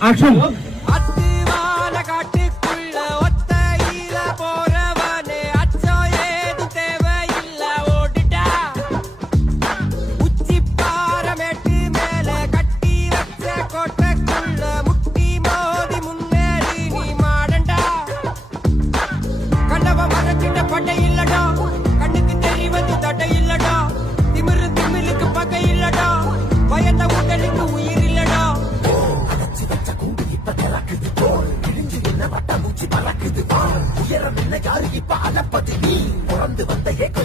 Action! பறக்குது உயரம் என்ன யாரு இப்ப அலப்பது நீ பிறந்து வந்த ஏக